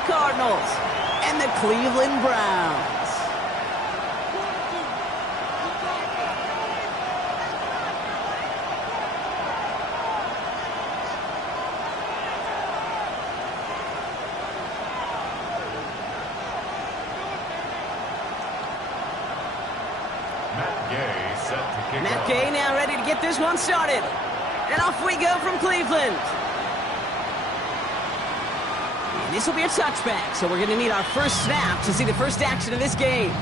Arizona Cardinals and the Cleveland Browns. Matt Gay now ready to get this one started. And off we go from Cleveland. And this will be a touchback, so we're going to need our first snap to see the first action of this game.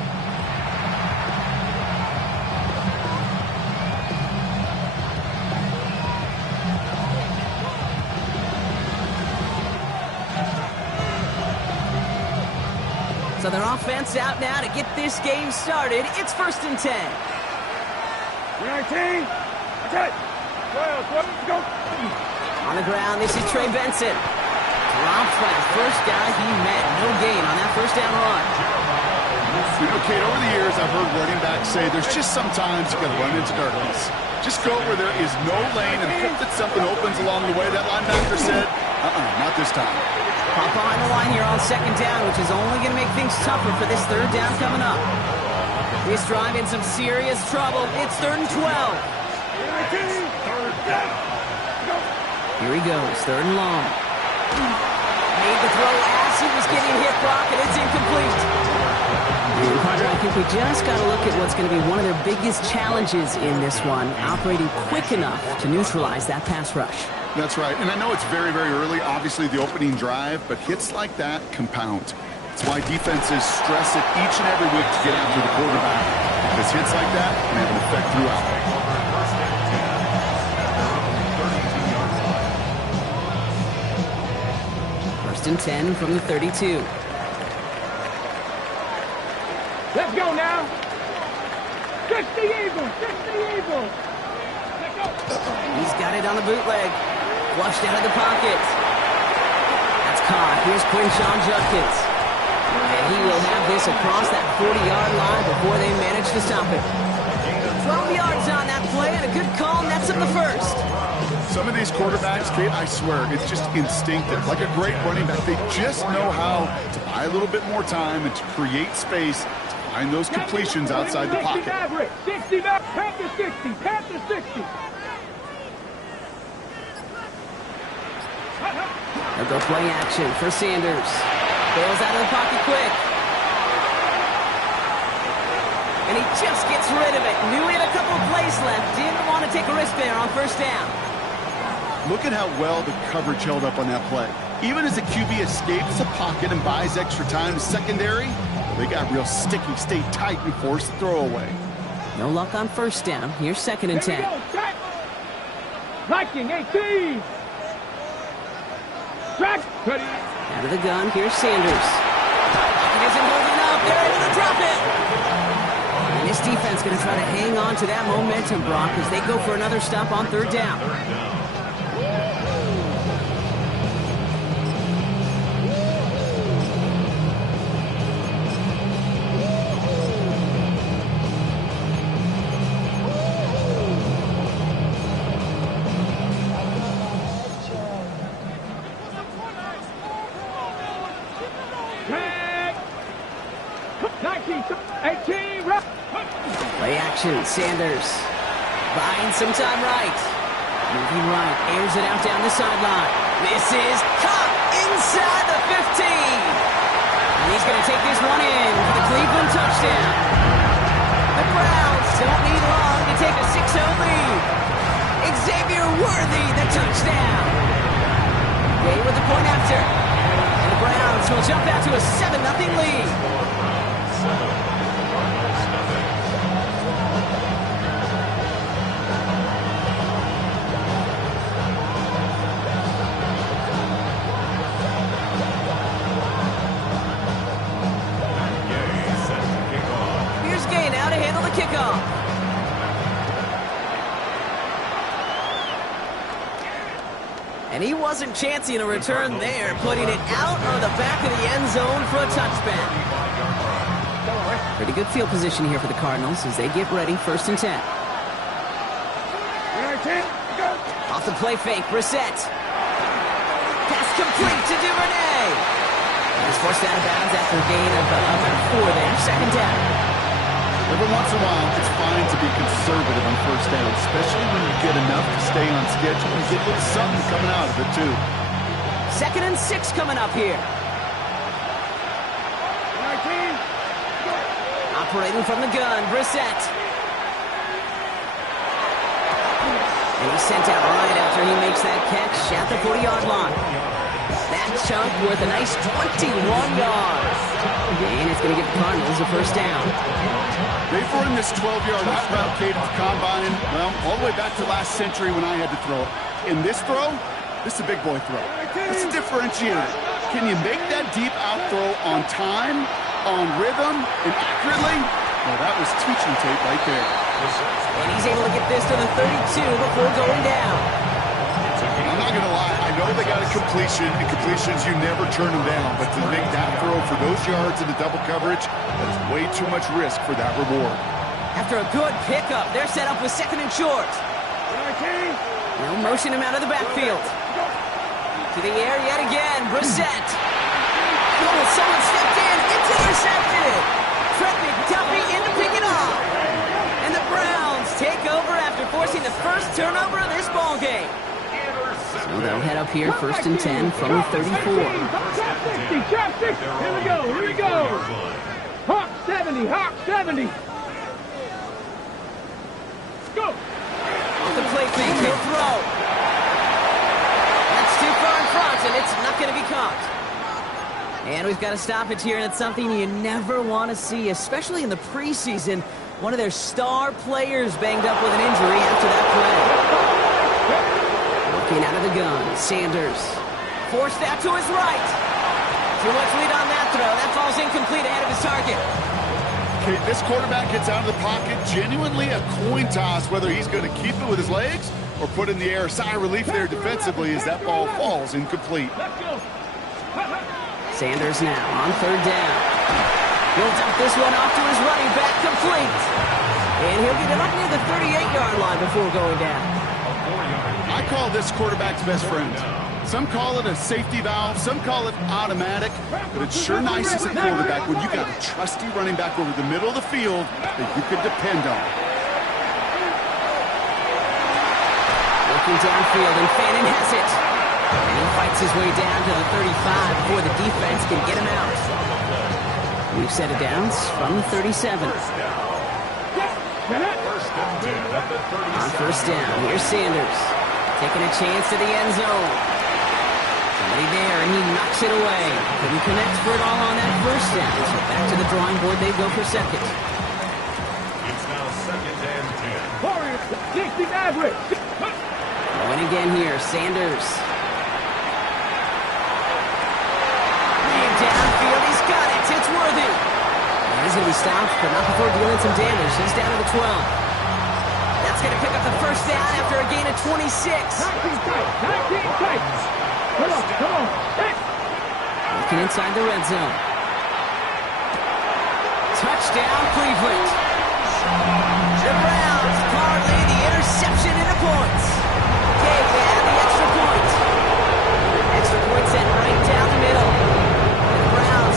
So their offense out now to get this game started. It's 1st and 10. 19. Okay. 12. Go. On the ground, this is Trey Benson. Dropped by the first guy he met. No gain on that first down run. You know, Kate, over the years, I've heard running backs say there's just sometimes you got to run into darkness. Just go where there is no lane and hope that something opens along the way. That linebacker said, not this time. Pop behind the line here on 2nd down, which is only going to make things tougher for this 3rd down coming up. This drive in some serious trouble. It's 3rd and 12. Here he goes, 3rd and long. Made the throw as he was getting hit, Brock, and it's incomplete. Carter, I think we just got to look at what's going to be one of their biggest challenges in this one, operating quick enough to neutralize that pass rush. That's right, and I know it's very, very early, obviously the opening drive, but hits like that compound. That's why defenses stress it each and every week to get after the quarterback. Because hits like that can have an effect throughout. 1st and 10 from the 32. Let's go now. 60 Eagles. 60 Eagles. Let's go. He's got it on the bootleg. Flushed out of the pocket. That's caught. Here's Quinshawn Judkins. And he will have this across that 40-yard line before they manage to stop it. 12 yards on that play and a good call nets him the first. Some of these quarterbacks, Kate, I swear, it's just instinctive. Like a great running back, they just know how to buy a little bit more time and to create space to find those completions outside the pocket. 60 back, Panther 60, Panther 60. They'll go play action for Sanders. Bails out of the pocket quick. And he just gets rid of it. Knew he had a couple of plays left. Didn't want to take a risk there on 1st down. Look at how well the coverage held up on that play. Even as the QB escapes the pocket and buys extra time to secondary, they got real sticky, stayed tight, and forced the throwaway. No luck on 1st down. Here's 2nd and 10. Liking 18. Track. Out of the gun, here's Sanders. He isn't holding up. They're able to drop it. And this defense going to try to hang on to that momentum, Brock, as they go for another stop on 3rd down. Play action, Sanders. Buying some time right. Moving right, airs it out down the sideline. This is caught inside the 15. And he's going to take this one in for the Cleveland touchdown. The Browns don't need long to take a 6-0 lead. Xavier Worthy, the touchdown. Gay with the point after. And the Browns will jump out to a 7-0 lead. Kickoff. And he wasn't chancing a return there, putting it out of the back of the end zone for a touchback. Pretty good field position here for the Cardinals as they get ready, 1st and 10. Off the play fake, Brissett. Pass complete to Duvernay. As Forced out of bounds after a gain of about 4 there. Second down. Every once in a while, it's fine to be conservative on first down, especially when you get enough to stay on schedule and get a little something coming out of it, too. 2nd and 6 coming up here. Operating from the gun, Brissett. And he's sent out right after he makes that catch at the 40-yard line. That chunk worth a nice 21 yards. And it's going to give the Cardinals a first down. They've run this 12-yard out route cadence combine, well, all the way back to last century when I had to throw it. In this throw, this is a big boy throw. It's a differentiator. Can you make that deep out throw on time, on rhythm, and accurately? Well, that was teaching tape right there. And he's able to get this to the 32 before going down. I'm not going to lie. I know they got a completion, and completions, you never turn them down. But to make that throw for those yards in the double coverage, that's way too much risk for that reward. After a good pickup, they're set up with 2nd and short. They'll motion him out of the backfield. To the air yet again, Brissett. Oh, someone stepped in. It's intercepted. Trent McDuffie in to pick it off. And the Browns take over after forcing the first turnover of this ball game. So they'll head up here, 1st and 10 from the 34. Trap 60. Here we go. Hawk 70. Hawk 70. Go. Off the play fake, he'll throw. That's too far in front, and it's not going to be caught. And we've got to stop it here, and it's something you never want to see, especially in the preseason. One of their star players banged up with an injury after that play. Looking out of the gun, Sanders. Forced that to his right. Too much lead on that throw. That falls incomplete ahead of his target. Okay, this quarterback gets out of the pocket. Genuinely a coin toss whether he's going to keep it with his legs or put in the air. Sigh of relief there defensively as that ball falls incomplete. Sanders now on 3rd down. He'll dump this one off to his running back, complete. And he'll get it up near the 38-yard line before going down. I call this quarterback's best friend. Some call it a safety valve, some call it automatic, but it's sure nice as a quarterback when you got a trusty running back over the middle of the field that you can depend on. Looking downfield, and Fannin has it. And he fights his way down to the 35 before the defense can get him out. We've set it down from the 37. On 1st down, here's Sanders. Taking a chance to the end zone. Somebody there, and he knocks it away. Couldn't connect for it all on that 1st down. So back to the drawing board, they go for 2nd. It's now 2nd and 10. Warriors, 60 average. Going again here, Sanders. Downfield, he's got it. It's Worthy. And he's going to be stopped, but not before dealing some damage. He's down to the 12. That's going to pick up the 1st down after a gain of 26. 19 tight. Come on. Looking inside the red zone. Touchdown, Cleveland. The Browns parlay the interception into points. Okay, they have the extra point. Extra point sent right down the middle.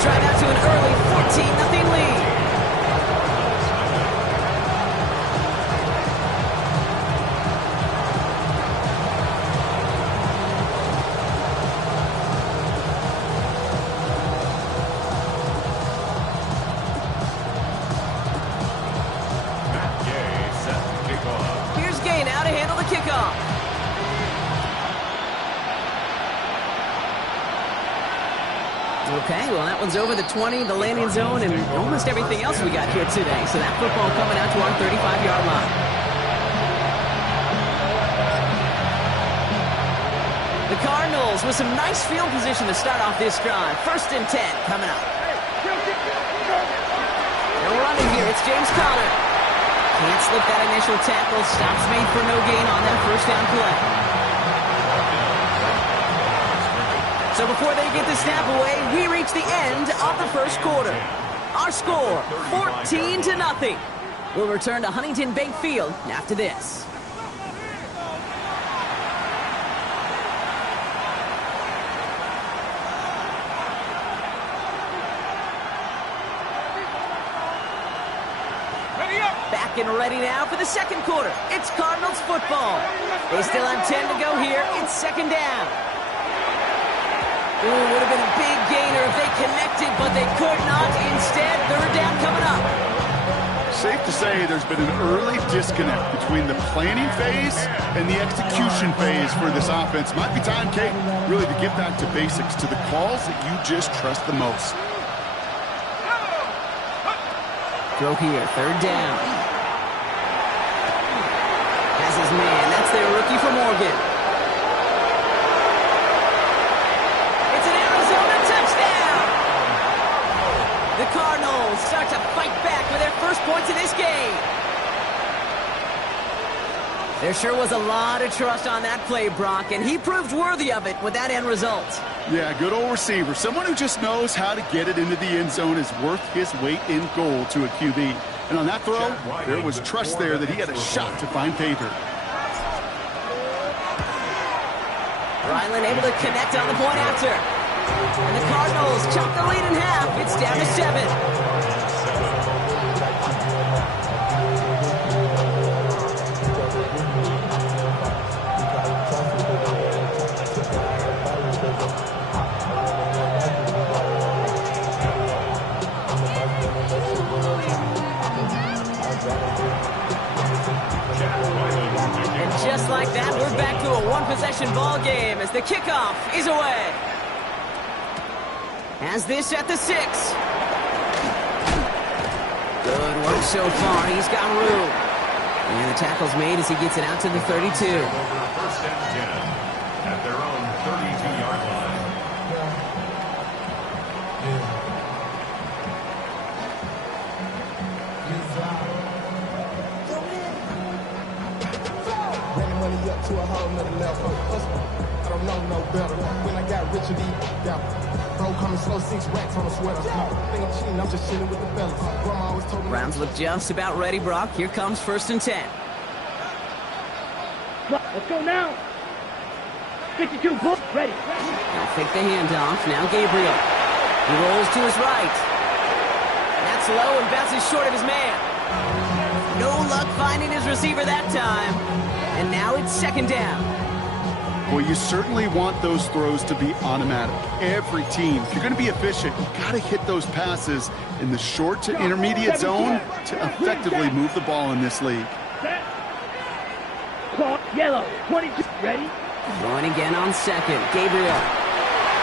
Drive out to an early 14-0 lead. Matt Gay set to kick off. Here's Gay now to handle the kickoff. Okay, well, that one's over the 20, the landing zone, and almost everything else we got here today. So that football coming out to our 35-yard line. The Cardinals with some nice field position to start off this drive. 1st and 10 coming up. They're running here. It's James Conner. Can't slip that initial tackle. Stops made for no gain on that 1st down play. So before they get the snap away, we reach the end of the 1st quarter. Our score, 14-0. We'll return to Huntington Bank Field after this. back and ready now for the second quarter. It's Cardinals football. They still have 10 to go here. It's second down. Ooh, would have been a big gainer if they connected, but they could not. Instead, third down coming up. Safe to say there's been an early disconnect between the planning phase and the execution phase for this offense. Might be time, Kate, really to get back to basics, to the calls that you just trust the most. Throw here, third down. Has his man. That's their rookie for Morgan. It's an Arizona touchdown. The Cardinals start to fight back with their first points in this game. There sure was a lot of trust on that play, Brock, and he proved worthy of it with that end result. Yeah, good old receiver. Someone who just knows how to get it into the end zone is worth his weight in gold to a QB. And on that throw, there was trust there that he had a shot to find pay dirt. Ryland able to connect on the point after. And the Cardinals chop the lead in half. It's down to 7. Just like that, we're back to a one-possession ball game as the kickoff is away. Has this at the 6. Good work so far. He's got room. And the tackle's made as he gets it out to the 32. First and 10 at their own 32-yard line. To a whole nother level. I don't know no better. When I got rich and down, bro, coming slow, 6 racks on a sweater. Think I'm cheating, I'm just chilling with the fellas. Grandma always told me. Browns look just about ready, Brock. Here comes first and 10. Let's go now. 52, book, ready. They'll fake the handoff. Now Gabriel. He rolls to his right. That's low and bounces short of his man. No luck finding his receiver that time. And now it's second down. Well, you certainly want those throws to be automatic. Every team, if you're going to be efficient, you've got to hit those passes in the short to intermediate zone to effectively move the ball in this league. Clock, yellow, 22, ready? Going again on second. Gabriel.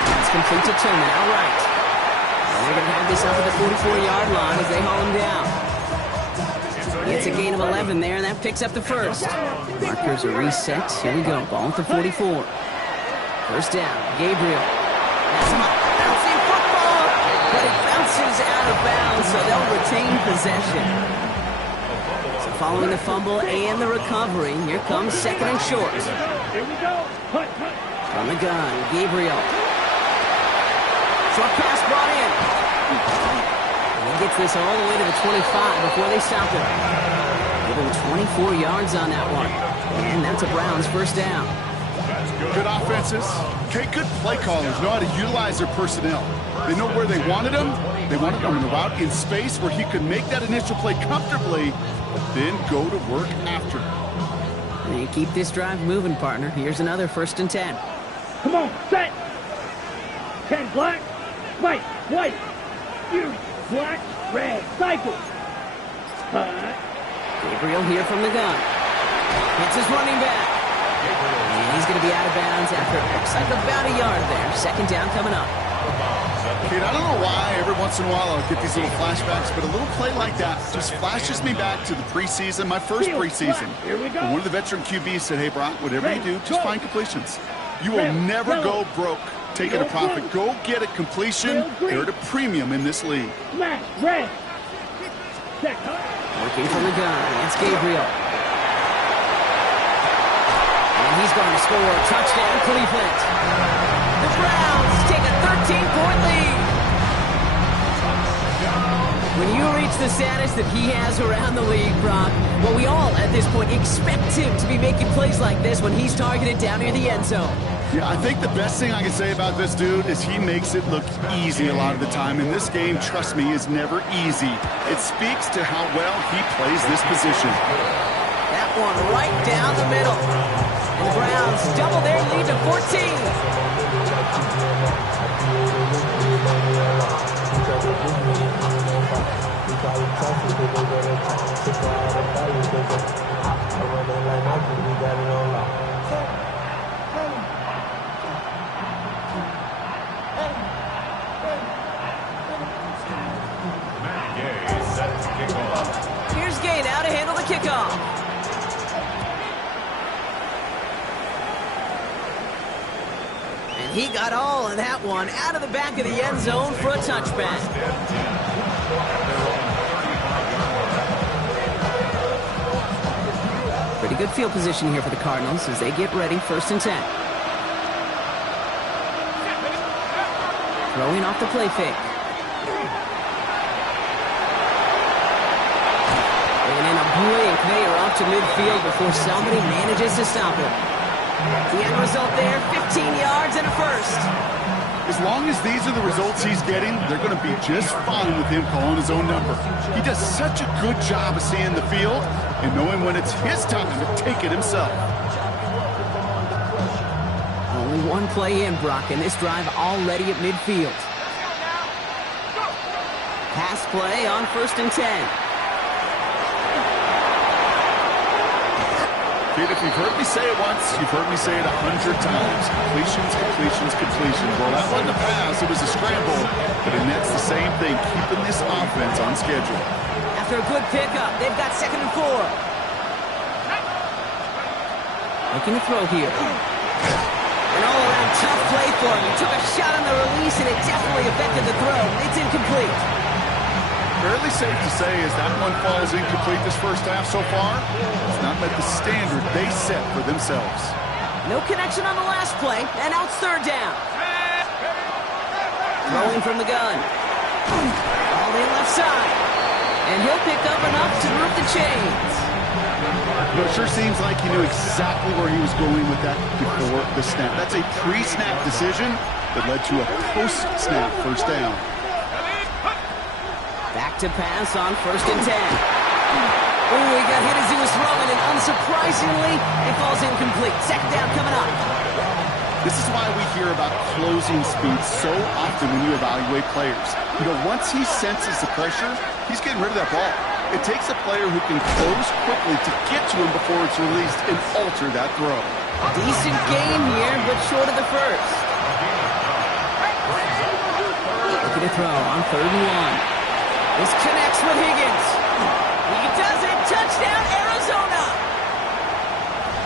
That's complete to Tillman outright. And they're going to have this up at the 44-yard line as they haul him down. It's a gain of 11 there, and that picks up the first. Markers are reset. Here we go. Ball at the 44. First down. Gabriel. That's a bouncing football, but it bounces out of bounds, so they'll retain possession. So following the fumble and the recovery, here comes second and short. Here we go. Hut, hut. From the gun, Gabriel. Short pass brought in. He gets this all the way to the 25 before they stop him. Give him 24 yards on that one. And that's a Browns first down. Good offenses. Okay, good play callers know how to utilize their personnel. They know where they wanted him. They wanted him on the route in space where he could make that initial play comfortably, then go to work after. And you keep this drive moving, partner. Here's another first and 10. Come on, set. 10 black, white, white, you. Black, red, cycle. Gabriel here from the gun. It's his running back. And he's going to be out of bounds after it looks like about a yard there. Second down coming up. Kate, I don't know why every once in a while I'll get these little flashbacks, but a little play like that just flashes me back to the preseason, my first preseason. Here we go. And one of the veteran QBs said, hey, Brock, whatever you do, just find completions. You will never go broke taking a profit. Go get a completion. They're at a premium in this league. Smash, red. Working from the gun. It's Gabriel. And he's going to score. Touchdown, Cleveland. The Browns take a 13-point lead. When you reach the status that he has around the league, Brock, well, we all at this point expect him to be making plays like this when he's targeted down near the end zone. Yeah, I think the best thing I can say about this dude is he makes it look easy a lot of the time. And this game, trust me, is never easy. It speaks to how well he plays this position. That one right down the middle. And the Browns double their lead to 14. Here's Gay now to handle the kickoff. And he got all of that one out of the back of the end zone for a touchback. Pretty good field position here for the Cardinals as they get ready, 1st and 10. Throwing off the play fake. And in a blink, they are off to midfield before somebody manages to stop him. The end result there, 15 yards and a first. As long as these are the results he's getting, they're going to be just fine with him calling his own number. He does such a good job of seeing the field and knowing when it's his time to take it himself. Only one play in, Brock, and this drive already at midfield. Pass play on 1st and 10. Kid, if you've heard me say it once, you've heard me say it 100 times. Completions, completions, completions. Well, that wasn't a pass, it was a scramble, but it nets the same thing, keeping this offense on schedule. After a good pickup, they've got 2nd and 4. Looking to throw here. An all-around tough play for him. He took a shot on the release, and it definitely affected the throw. It's incomplete. Fairly safe to say as that one falls incomplete this first half so far, it's not met the standard they set for themselves. No connection on the last play, and now it's 3rd down. Throwing from the gun. All in left side. And he'll pick up enough to move the chains. It sure seems like he knew exactly where he was going with that before the snap. That's a pre-snap decision that led to a post-snap first down. Back to pass on 1st and 10. Oh, he got hit as he was throwing, and unsurprisingly, it falls incomplete. 2nd down coming up. This is why we hear about closing speed so often when you evaluate players. You know, once he senses the pressure, he's getting rid of that ball. It takes a player who can close quickly to get to him before it's released and alter that throw. Decent game here, but short of the first. Looking to throw on 3rd and 1. This connects with Higgins. He does it. Touchdown, Arizona.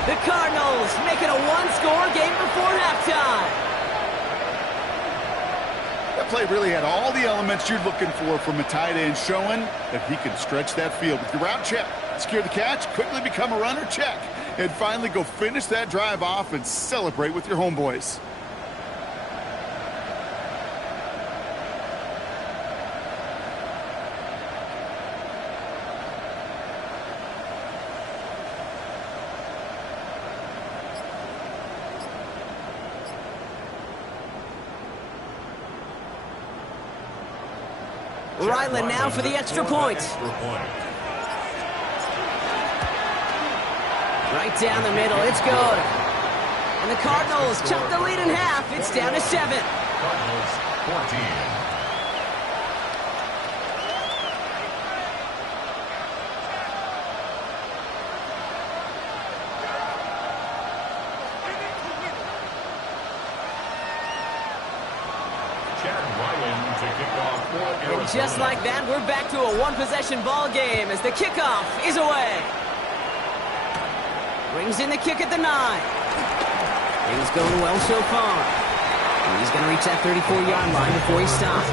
The Cardinals make it a one-score game before halftime. That play really had all the elements you're looking for from a tight end, showing that he can stretch that field. With your route, check. Secure the catch, quickly become a runner, check. And finally go finish that drive off and celebrate with your homeboys. Ryland now for the extra point. Right down the middle, it's good. And the Cardinals chop the lead in half. It's down to 7. Cardinals 14. And just like that, we're back to a one-possession ball game as the kickoff is away. Brings in the kick at the 9. Things going well so far. And he's going to reach that 34-yard line before he stops.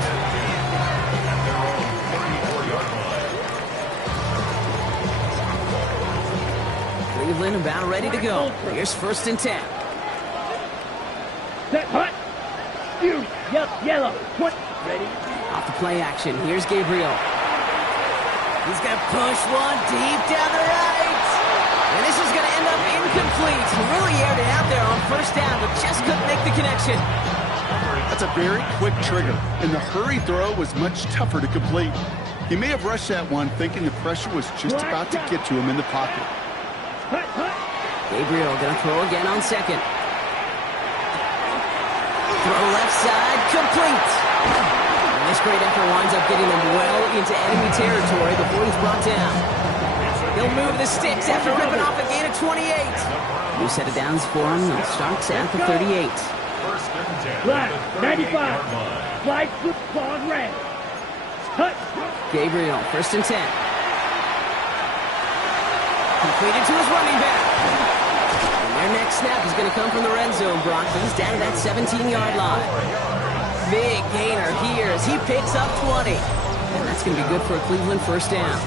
Cleveland about ready to go. Here's 1st and 10. Set, hut. You, yellow, what? Ready? Off the play action, here's Gabriel. He's going to push one deep down the right. And this is going to end up incomplete. Really aired it out there on first down, but just couldn't make the connection. That's a very quick trigger, and the hurry throw was much tougher to complete. He may have rushed that one thinking the pressure was just about to get to him in the pocket. Gabriel going to throw again on second. Throw left side, complete. And this great effort winds up getting them well into enemy territory before he's brought down. He'll move the sticks after ripping off a gain of 28. New set of downs for him. It starts at the 38. Black, 95. Flight football red. Cut. Gabriel, first and 10. Completed to his running back. And their next snap is going to come from the red zone, Brock. He's down to that 17-yard line. Big gainer here as he picks up 20. And that's going to be good for a Cleveland first down.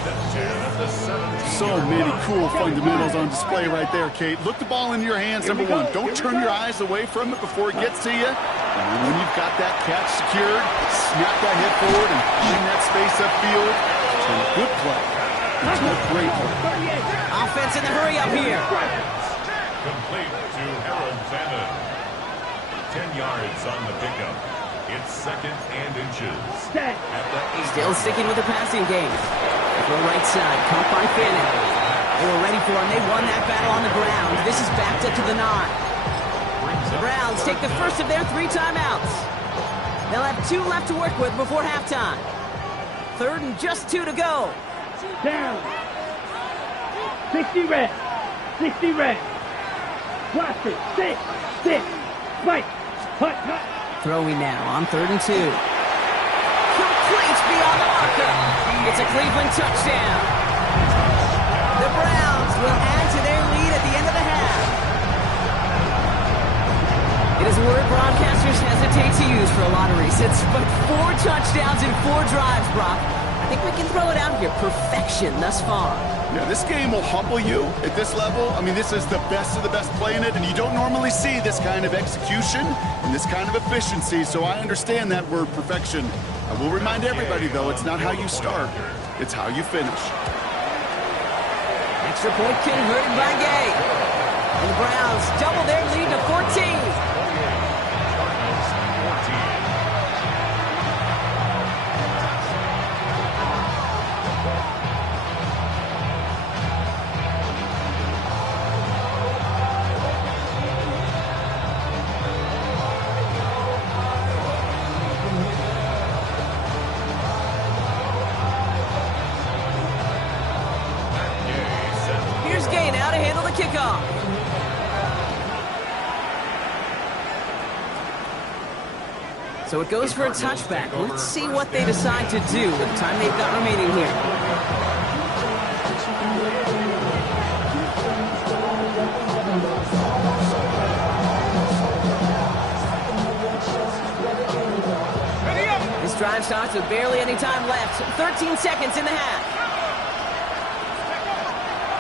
So many cool fundamentals on display right there, Kate. Look the ball into your hands, number one. Don't turn your eyes away from it before it gets to you. And when you've got that catch secured, snap that hit forward and find that space upfield. It's a good play. It's a great play. Offense in the hurry up here. Complete to Harold Fannin. 10 yards on the pickup. It's second and inches. Still sticking with the passing game. Throw right side, caught by Fannin. They were ready for him. They won that battle on the ground. This is backed up to the 9. The Browns take the first of their 3 timeouts. They'll have 2 left to work with before halftime. 3rd and just 2 to go. Down. 60 red. 60 red. Blast it. 6. Fight. Hut. Throwing now on 3rd and 2. Complete beyond the marker. It's a Cleveland touchdown. The Browns will add to their lead at the end of the half. It is a word broadcasters hesitate to use for a lottery. It's but 4 touchdowns in 4 drives, Brock. I think we can throw it out here. Perfection thus far. Yeah, this game will humble you at this level. I mean, this is the best of the best playing it, and you don't normally see this kind of execution and this kind of efficiency, so I understand that word perfection. I will remind everybody, though, it's not how you start, it's how you finish. Extra point converted by Gay. And the Browns double their lead to 14. Kickoff. So it goes for a touchback. Let's see what they decide to do with the time they've got remaining here. This drive starts with barely any time left. 13 seconds in the half.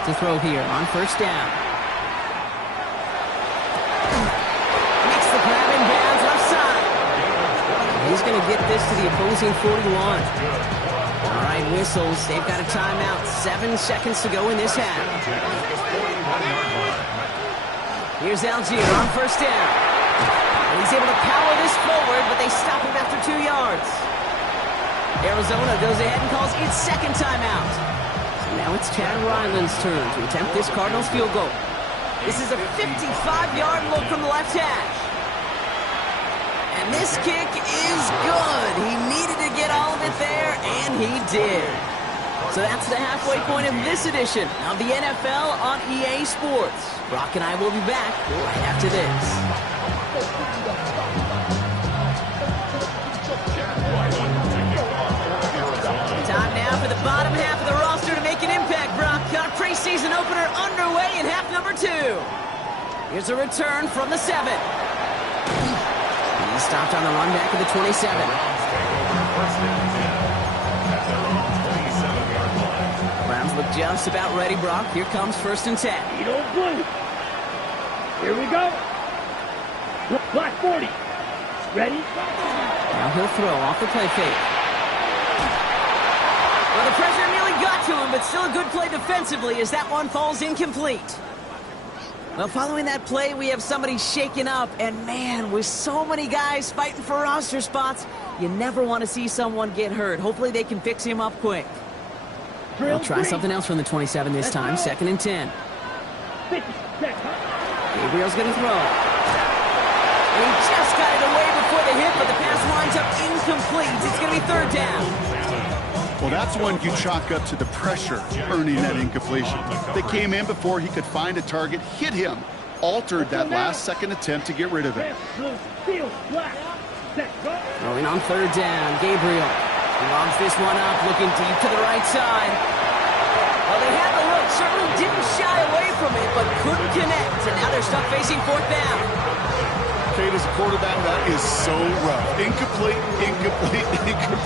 To throw here on first down. Makes the grab in bounds left side. He's going to get this to the opposing 41. All right, whistles. They've got a timeout. 7 seconds to go in this half. Here's Algier on first down. And he's able to power this forward, but they stop him after 2 yards. Arizona goes ahead and calls its second timeout. Now it's Chad Ryland's turn to attempt this Cardinals field goal. This is a 55-yard look from the left hash. And this kick is good. He needed to get all of it there, and he did. So that's the halfway point of this edition of the NFL on EA Sports. Brock and I will be back right after this. Time now for the bottom half of the roster to make an impact, Brock. Our preseason opener underway in half number 2. Here's a return from the 7. He stopped on the run back of the 27. Browns look just about ready, Brock. Here comes 1st and 10. You don't blue. Here we go. Black 40. Ready? Now he'll throw off the play fake. Well, the pressure nearly got to him, but still a good play defensively as that one falls incomplete. Well, following that play, we have somebody shaken up. And, man, with so many guys fighting for roster spots, you never want to see someone get hurt. Hopefully they can fix him up quick. They'll try something else from the 27 this time. 2nd and 10. Gabriel's going to throw. And he just got it away before the hit, but the pass winds up incomplete. It's going to be 3rd down. Well, that's one you chalk up to the pressure earning that incompletion. They came in before he could find a target, hit him, altered that last second attempt to get rid of it. Throwing on 3rd down, Gabriel. He lobs this one up, looking deep to the right side. Well, they had the look, certainly didn't shy away from it, but couldn't connect, and now they're stuck facing 4th down. Kate, as a quarterback, that is so rough. Incomplete, incomplete, incomplete.